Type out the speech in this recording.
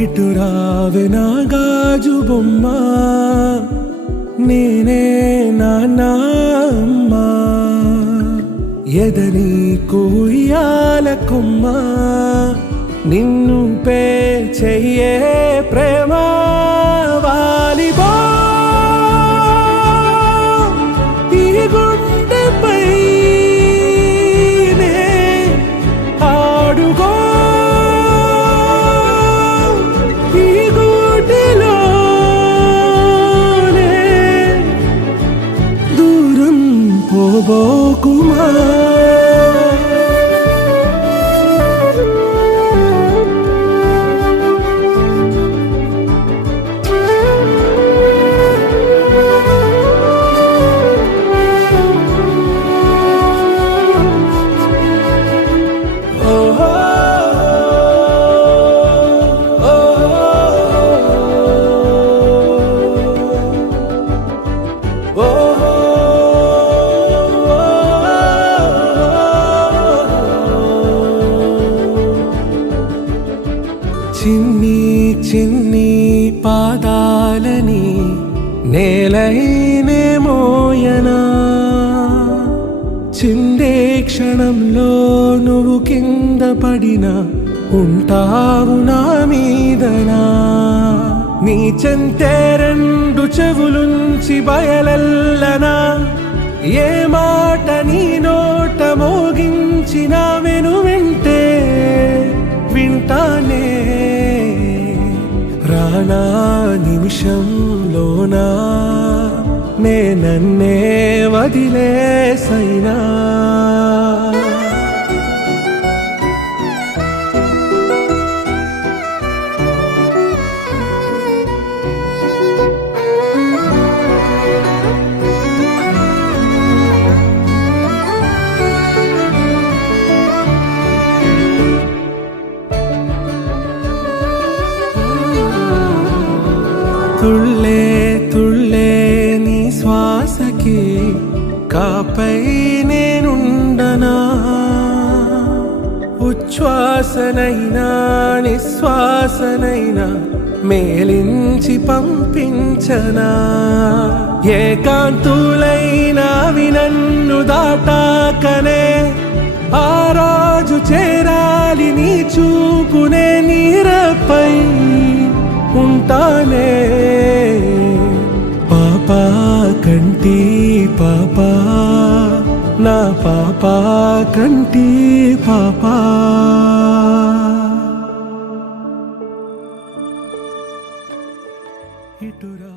ఇటు రావే నా గాజు బొమ్మ, నేనే నాన్న అమ్మ, ఎదని కుయ్యాల కొమ్మ, నిన్ను పే చెయ్యే ప్రేమ వాలిబా ఈ గుండెపై ఆడుగో ఈ గుడిలోనే దూరం పోబోకుమా. చిన్ని చిన్ని పాదాలని నేలైనే మోయనా, చిందే క్షణంలో నువ్వు కింద పడినా ఉంటావు నా మీదనా. నీ చెంతే రెండు చెవులుంచి బయలెల్లనా, ఏ మాట నీ నోట మోగించిన వెను వింటే వింటానే. రానా నిమిషంలోనా నే నన్నే వదిలేసైనా, తుళ్ళే తుళ్ళే నీ శ్వాసకి కాపై నేనుండనా, ఉచ్ఛ్వాసనైనా నిశ్వాసనైనా మేలించి పంపించనా. ఏకాంతులైనా నన్ను దాటాకనే ఆ రోజు చేరాలి నీ చూపునే నీరపై ఉంటానే. పాపా కంటి పాపా నా పాపా కంటి పాపా. ఇటురా